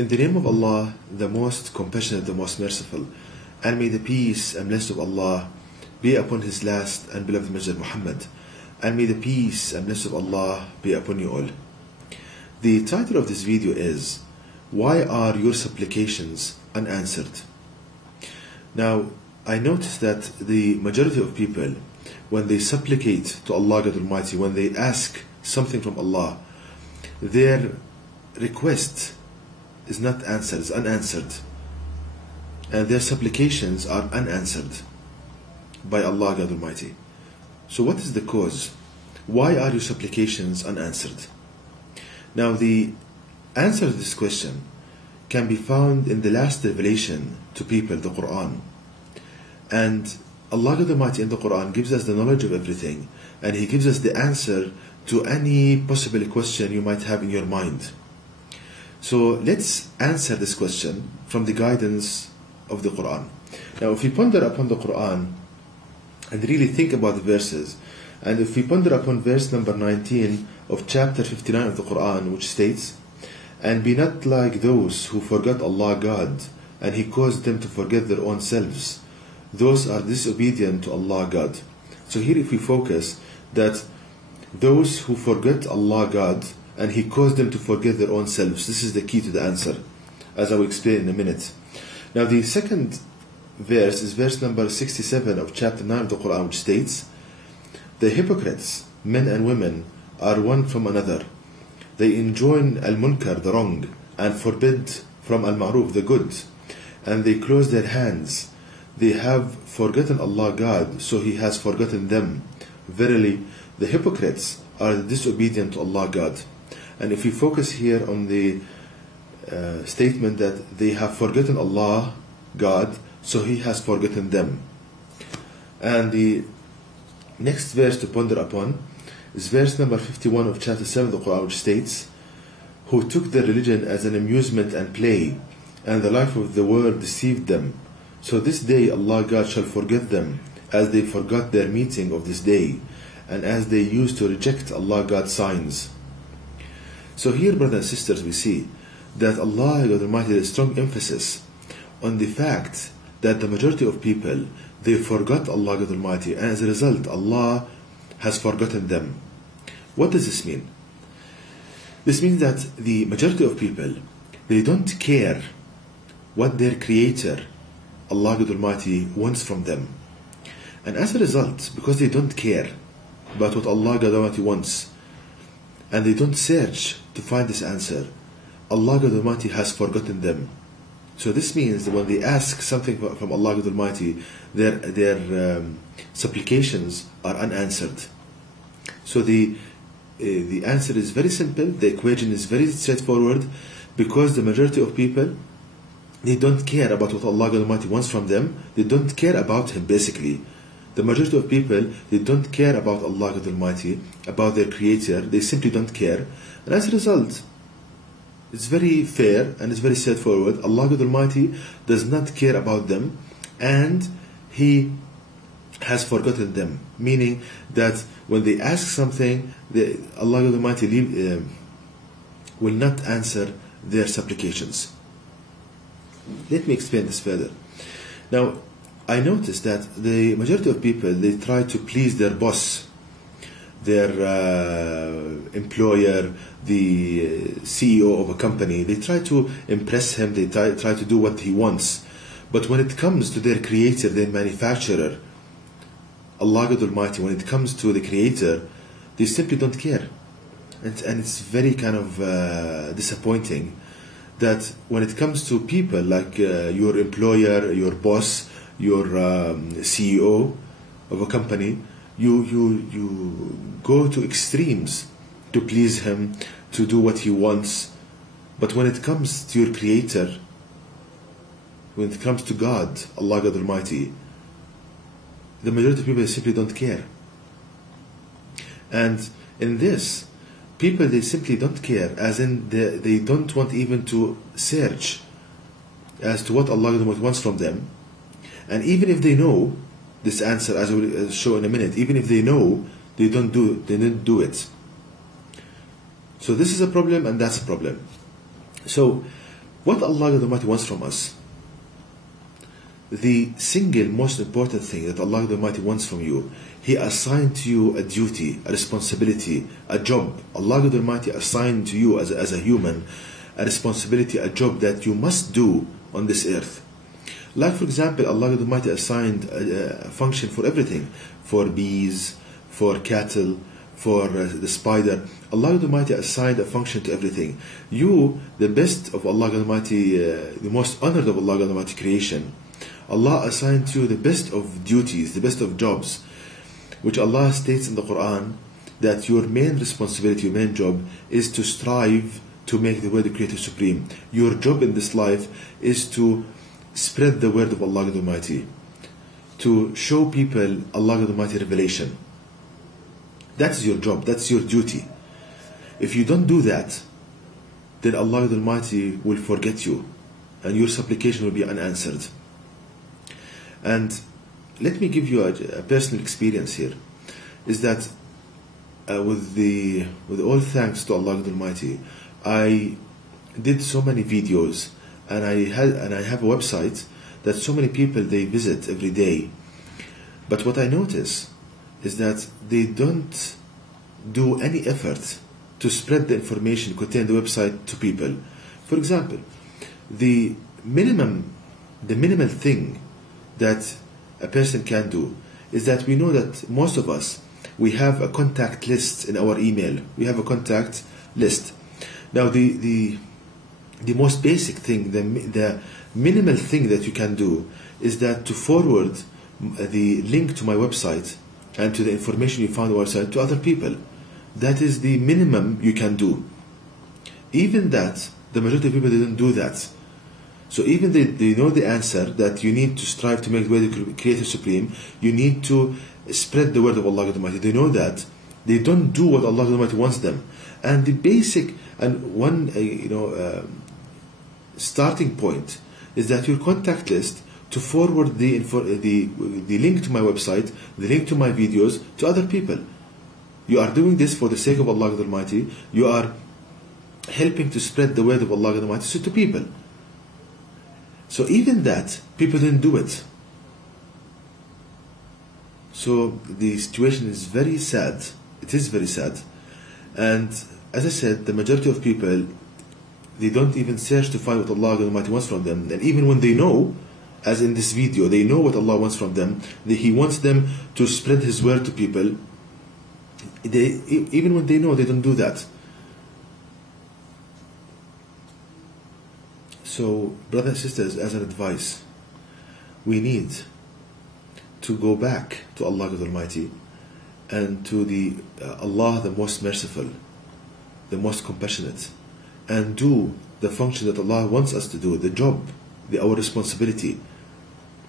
In the name of Allah, the most compassionate, the most merciful, and may the peace and blessing of Allah be upon His last and beloved Messenger Muhammad, and may the peace and blessing of Allah be upon you all. The title of this video is, Why are your supplications unanswered? Now, I noticed that the majority of people, when they supplicate to Allah God Almighty, when they ask something from Allah, their request is not answered, is unanswered. And their supplications are unanswered by Allah God Almighty. So what is the cause? Why are your supplications unanswered? Now the answer to this question can be found in the last revelation to people, the Quran. And Allah God Almighty in the Quran gives us the knowledge of everything, and He gives us the answer to any possible question you might have in your mind. So let's answer this question from the guidance of the Quran. Now if we ponder upon the Quran and really think about the verses, and if we ponder upon verse number 19 of chapter 59 of the Quran, which states, "And be not like those who forgot Allah God, and He caused them to forget their own selves. Those are disobedient to Allah God." So here if we focus that those who forget Allah God and He caused them to forget their own selves, this is the key to the answer, as I will explain in a minute. Now the second verse is verse number 67 of chapter 9 of the Quran, which states, "The hypocrites, men and women, are one from another. They enjoin al-munkar, the wrong, and forbid from al-ma'ruf, the good, and they close their hands. They have forgotten Allah God, so He has forgotten them. Verily, the hypocrites are disobedient to Allah God." And if we focus here on the statement that they have forgotten Allah God, so He has forgotten them. And the next verse to ponder upon is verse number 51 of chapter 7 of the Quran, which states, "Who took their religion as an amusement and play, and the life of the world deceived them. So this day Allah God shall forget them, as they forgot their meeting of this day, and as they used to reject Allah God's signs." So here, brothers and sisters, we see that Allah God Almighty has a strong emphasis on the fact that the majority of people, they forgot Allah God Almighty, and as a result Allah has forgotten them. What does this mean? This means that the majority of people, they don't care what their Creator, Allah God Almighty, wants from them. And as a result, because they don't care about what Allah God Almighty wants, and they don't search to find this answer, Allah God Almighty has forgotten them. So this means that when they ask something from Allah God Almighty, their supplications are unanswered. So the answer is very simple, the equation is very straightforward, because the majority of people, they don't care about what Allah God Almighty wants from them. They don't care about Him, basically. The majority of people, they don't care about Allah God Almighty, about their Creator. They simply don't care. And as a result, it's very fair and it's very straightforward. Allah God Almighty does not care about them, and He has forgotten them. Meaning that when they ask something, Allah God Almighty will not answer their supplications. Let me explain this further. Now, I noticed that the majority of people, they try to please their boss, their employer, the CEO of a company. They try to impress him, they try to do what he wants. But when it comes to their Creator, their manufacturer, Allah God Almighty, when it comes to the Creator, they simply don't care. And it's very kind of disappointing that when it comes to people like your employer, your boss, your CEO of a company, you go to extremes to please him, to do what he wants. But when it comes to your Creator, when it comes to God, Allah God Almighty, the majority of people simply don't care. And in this, people, they simply don't care, as in they don't want even to search as to what Allah wants from them. And even if they know this answer, as I will show in a minute, even if they know, they didn't do it. So this is a problem, and that's a problem. So What Allah the Almighty wants from us, the single most important thing that Allah the Almighty wants from you, He assigned to you a duty, a responsibility, a job. Allah the Almighty assigned to you as a human a responsibility, a job that you must do on this earth. Like for example, Allah the Almighty assigned a function for everything, for bees, for cattle, for the spider. Allah the Almighty assigned a function to everything. You, the best of Allah the Almighty, the most honored of Allah the Almighty creation, Allah assigned to you the best of duties, the best of jobs, which Allah states in the Quran that your main responsibility, your main job is to strive to make the word of Creator supreme. Your job in this life is to spread the word of Allah the Almighty, to show people Allah the Almighty revelation. That's your job, that's your duty. If you don't do that, then Allah the Almighty will forget you and your supplication will be unanswered. And let me give you a personal experience here, is that with all thanks to Allah the Almighty, I did so many videos, and I have a website that so many people they visit every day. But what I notice is that they don't do any effort to spread the information contained in the website to people. For example, the minimal thing that a person can do is that we know that most of us, we have a contact list in our email. We have a contact list. Now the most basic thing, the minimal thing that you can do is that to forward the link to my website and to the information you found on the website to other people. That is the minimum you can do. Even that, the majority of people didn't do that. So even they know the answer, that you need to strive to make the way the Creator supreme, you need to spread the word of Allah Almighty. They know that. They don't do what Allah Almighty wants them. And the basic and one starting point is that your contact list, to forward the link to my website, the link to my videos to other people. You are doing this for the sake of Allah Almighty. You are helping to spread the word of Allah Almighty to people. So even that, people didn't do it. So the situation is very sad. It is very sad. And as I said, the majority of people, they don't even search to find what Allah Almighty wants from them. And even when they know, as in this video, they know what Allah wants from them, He wants them to spread His word to people, even when they know, they don't do that. So, brothers and sisters, as an advice, we need to go back to Allah Almighty and to Allah the most merciful, the most compassionate, and do the function that Allah wants us to do, the job, our responsibility.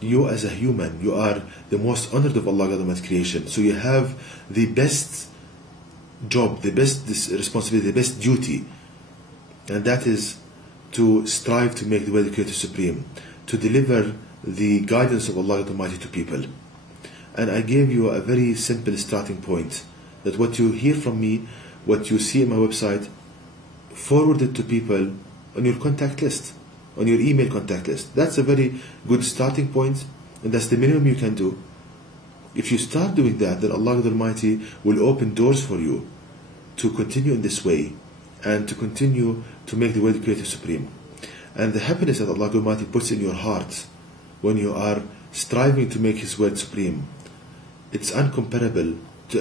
You as a human, you are the most honored of Allah Almighty creation. So you have the best job, the best responsibility, the best duty, and that is to strive to make the way of the Creator supreme, to deliver the guidance of Allah Almighty to people. And I gave you a very simple starting point, that what you hear from me, what you see on my website, forward it to people on your contact list, on your email contact list. That's a very good starting point, and that's the minimum you can do. If you start doing that, then Allah Almighty will open doors for you to continue in this way and to continue to make the way of the Creator supreme. And the happiness that Allah Almighty puts in your heart when you are striving to make His word supreme, it's uncomparable to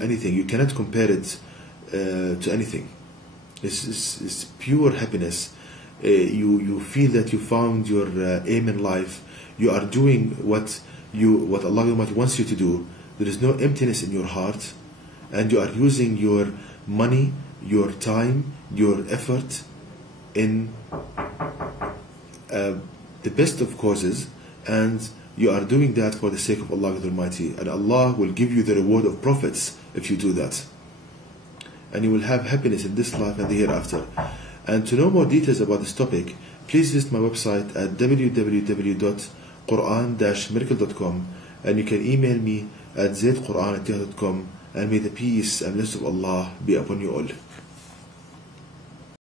anything. You cannot compare it to anything. It's pure happiness. You feel that you found your aim in life. You are doing what Allah Almighty wants you to do. There is no emptiness in your heart, and you are using your money, your time, your effort in the best of causes, and you are doing that for the sake of Allah Almighty, and Allah will give you the reward of prophets if you do that, and you will have happiness in this life and the hereafter. And to know more details about this topic, please visit my website at www.quran-miracle.com, and you can email me at zaidquran@yahoo.com, and may the peace and blessings of Allah be upon you all.